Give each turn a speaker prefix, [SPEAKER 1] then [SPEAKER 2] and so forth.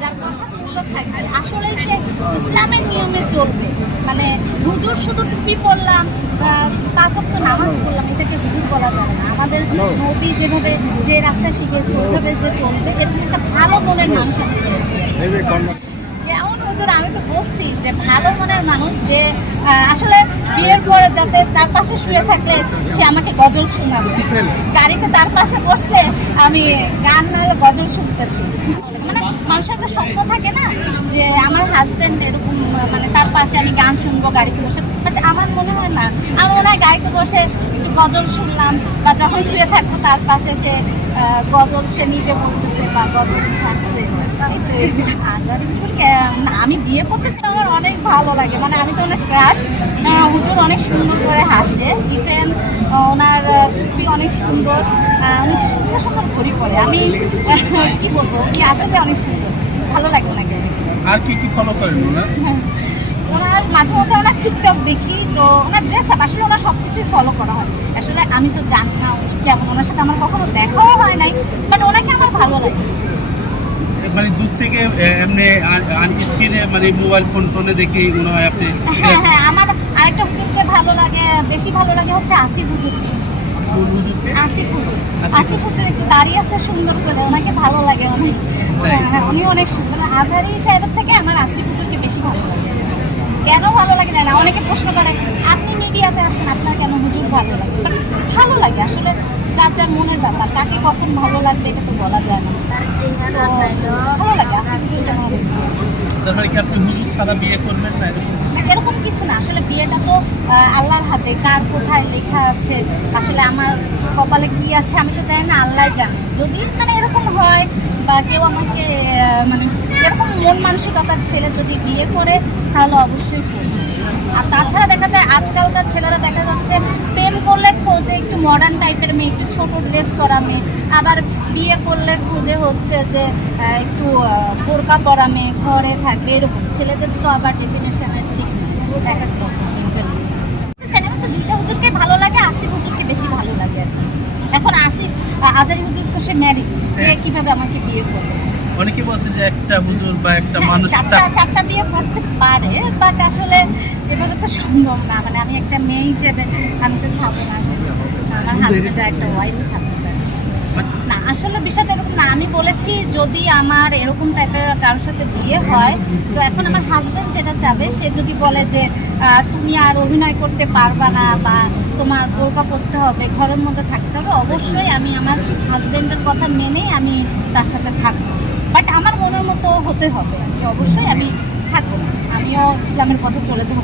[SPEAKER 1] যার কথা মূল্য আসলে সে ইসলামের নিয়মে চলবে মানে হুজুর শুধু টুপি পরলাম বা পাঁচ ওয়াক্ত নামাজ পড়লাম এটাকে হুজুর বলা যাবে না। আমাদের নবী যেভাবে যে রাস্তা শিখেছে ওইভাবে যে চলবে এরকম একটা ভালো মনের মানুষ আমি চেয়েছি। যেমন হুজুর আমি তো বলছি যে ভালো মনের মানুষ যে আসলে বিয়ের পরে যাতে তার পাশে শুয়ে থাকলে সে আমাকে গজল শোনাবে। গাড়িতে তার পাশে বসলে আমি গান না হলে গজল শুনতেছি। মানুষের একটা স্বপ্ন থাকে না যে আমার হাজবেন্ড এরকম মানে তার পাশে আমি গান শুনব, গাড়িতে বসে বাট আমার মনে হয় না। আমি মনে হয় গাড়িতে বসে একটু গজল শুনলাম বা যখন শুয়ে থাকব তার পাশে সে গজল সে নিজে বলতেছে বা গজল ছাড়ছে না, আমি বিয়ে করতে চাই আমার অনেক ভালো লাগে। মানে আমি তো অনেক ক্রাশ হুজুর অনেক সুন্দর করে হাসে। ইভেন ওনার টুপি অনেক সুন্দর। উনি সুন্দর সুন্দর ঘড়ি পরে। আমি কি বলব? উনি আসলে অনেক সুন্দর। ভালো লাগে ওনাকে
[SPEAKER 2] আর কি কি ফলো করেন ওনার?
[SPEAKER 1] মাঝে মধ্যে ওনার টিকটক দেখি তো ওনার ড্রেস আপ আসলে ওনার সব কিছুই ফলো করা হয়। আসলে আমি তো জানি না উনি কেমন ওনার সাথে আমার কখনো দেখাও হয় নাই বাট ওনাকে আমার ভালো লাগে।
[SPEAKER 2] মানে দূর থেকে এমনি স্ক্রিনে মানে মোবাইল ফোন টোনে দেখে মনে হয় আপনি
[SPEAKER 1] হ্যাঁ হ্যাঁ আমার আরেকটা হুজুরকে ভালো লাগে বেশি ভালো লাগে হচ্ছে আসিফ হুজুরকে? আসিফ হুজুর।
[SPEAKER 2] আসিফ
[SPEAKER 1] হুজুর। একটু দাঁড়িয়ে আছে সুন্দর করে ওনাকে ভালো লাগে অনেক। হ্যাঁ, হ্যাঁ, উনি অনেক সুন্দর। আজহারি সাহেবের থেকে আমার আসিফ হুজুরকে বেশি ভালো লাগে। না অনেকে প্রশ্ন করে আপনি মিডিয়াতে আছেন আপনার কেন হুজুর ভালো লাগে? ভালো লাগে আসলে যার যার মনের ব্যাপার কাকে কখন ভালো লাগবে এটা তো বলা যায় না। ভালো লাগে
[SPEAKER 2] মানে এরকম?
[SPEAKER 1] কিছু না আসলে বিয়েটা তো আল্লাহর হাতে কার কোথায় লেখা আছে আসলে আমার কপালে কি আছে আমি তো জানি না আল্লাহ জানে। যদি মানে এরকম হয় বা কেউ আমাকে মানে এরকম মন মানসিকতার ছেলে যদি বিয়ে করে তাহলে অবশ্যই করবে। আর তাছাড়া দেখা যায় আজকালকার ছেলেরা দেখা যাচ্ছে প্রেম করলে খোঁজে একটু মডার্ন টাইপের মেয়ে, একটু ছোট ড্রেস করা মেয়ে আবার বিয়ে করলে খুঁজে হচ্ছে যে একটু বোরকা পরা মেয়ে, ঘরে থাকবে, এরকম ছেলেদের তো আবার ডেফিনেশনের ঠিক এক এক চ্যানেল ভালো লাগে, আসিফ হুজুরকে বেশি ভালো লাগে। এখন আসিফ আজারি হুজুর তো সে ম্যারিড সে। কীভাবে আমাকে বিয়ে করবে
[SPEAKER 2] অনেকে বলছে যে একটা হুজুর বা একটা
[SPEAKER 1] হ্যাঁ,
[SPEAKER 2] মানুষ
[SPEAKER 1] চারটা চারটা বিয়ে করতে পারে বাট আসলে এভাবে তো সম্ভব না। মানে আমি একটা মেয়ে হিসেবে আমি তো চাবো না যে আমার হাজবেন্ডের একটা ওয়াইফ না আসলে বিষয়টা এরকম না। আমি বলেছি যদি আমার এরকম টাইপের কারোর সাথে বিয়ে হয় তো এখন আমার হাজবেন্ড যেটা চাবে সে যদি বলে যে তুমি আর অভিনয় করতে পারবা না বা তোমার বোরকা পড়তে হবে ঘরের মধ্যে থাকতে হবে অবশ্যই আমি আমার হাজবেন্ডের কথা মেনেই আমি তার সাথে থাকব। বাট আমার মনের মতো হতে হবে। আমি অবশ্যই আমি থাকব। আমিও ইসলামের পথে চলে যাব।